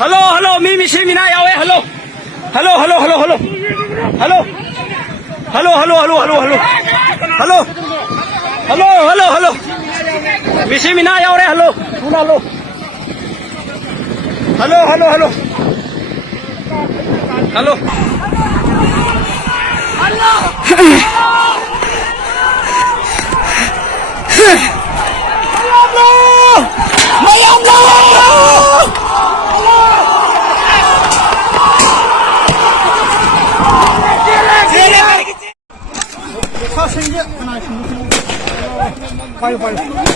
hello hello मी मिशी मीना यावे hello hello hello hello hello hello hello hello hello hello hello hello hello hello hello मिशी मीना यावे hello hello hello hello hello hello 파이브